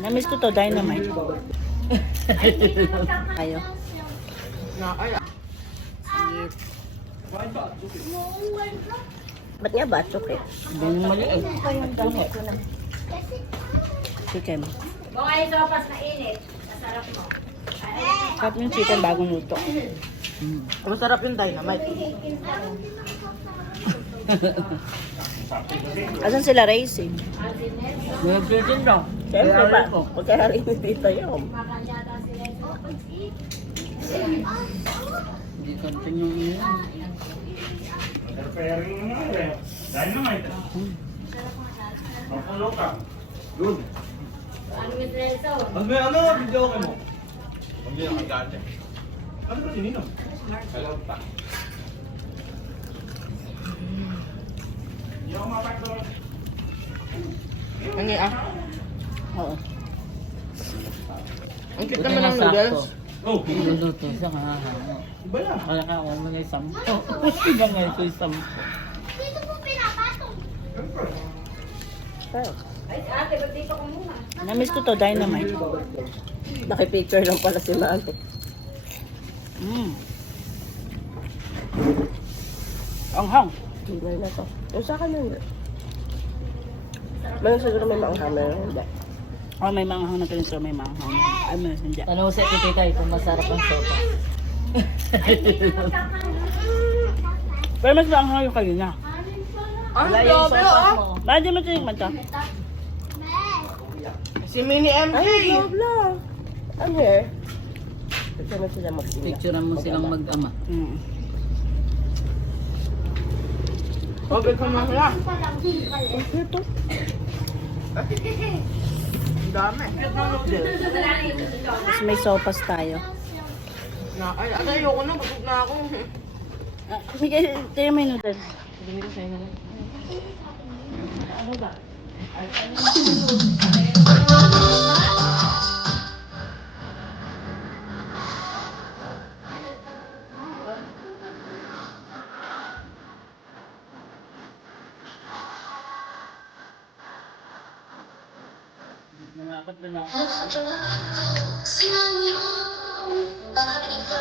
Namiss ko to, Dynamite. Ayo. Ba't nga ba? Okay. Hindi nyo maliit. Chicken. Bukay sopas na init. Masarap mo. Sarap yung chicken bagong luto. Masarap yung Dynamite. Asan sila racing? Nag-chicken daw. Siyempre ba? Pagkahari ni Tita yun. Hindi continue yun. Pairing mo nga eh. Dynamite. Mapulo ka. Good. Ano yung treso? Pag may ano, video ka mo. Pag may nakagate. Ano ba sinino? Hello pa. Hindi ako mapak doon. Ano ah? Oo. Ang cute naman ng noodles. Oh, Luluto siya kahahano. iba na. Kaya ka ako mga 10. Iba nga ito 10. Sarap. Ay, ate, ba't dito ko muna? Namiss ko to, Dynamite. Nakipicture lang pala si Mami. Anghang. Hindi na to. Yung sa akin yun. Mayroon siguro may maanghang, mayroon hindi. Oh, may maanghang na pinisro, may maanghang. Ay, may hindi. Tanong sa titay kung masarap ang sopa. Pero mas maanghang yung kanina. Ang grabe ah! Bakit di mo tinikman to? Si Mini MJ! Ay, love lang. I'm here. Picture mo sila mag-ina. Picturean mo silang mag-ama. Open ko na sila. Ito. Ang dami. Tapos may sopas tayo. Ay, ayoko na. Busog na ako. Sige, tayo may noodles. Bumili sa'yo na lang. Ano ba? Nangapat na ako.